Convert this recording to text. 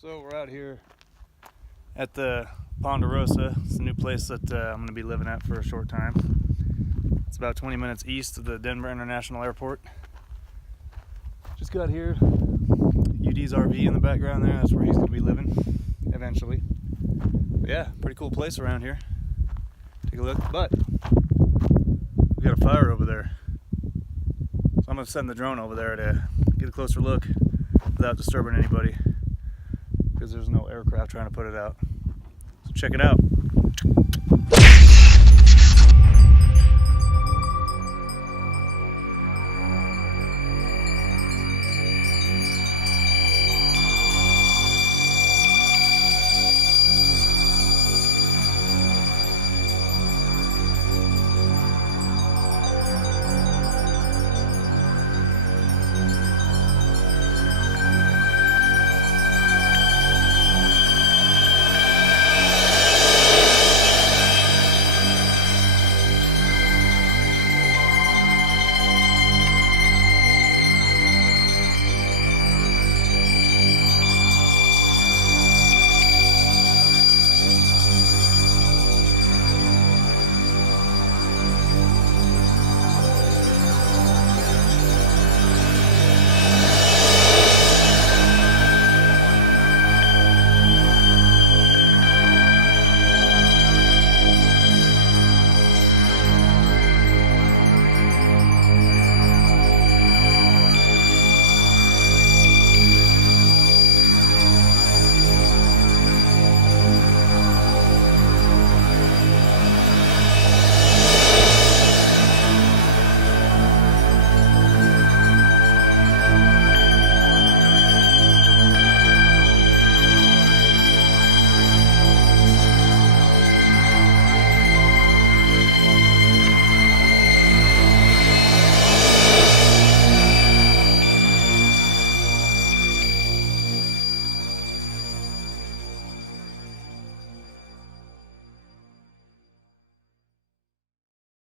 So we're out here at the Ponderosa. It's a new place that I'm going to be living at for a short time. It's about 20 minutes east of the Denver International Airport. Just got here. UD's RV in the background there. That's where he's going to be living eventually. But yeah, pretty cool place around here. Take a look. But we got a fire over there. So I'm going to send the drone over there to get a closer look without disturbing anybody, because there's no aircraft trying to put it out. So check it out.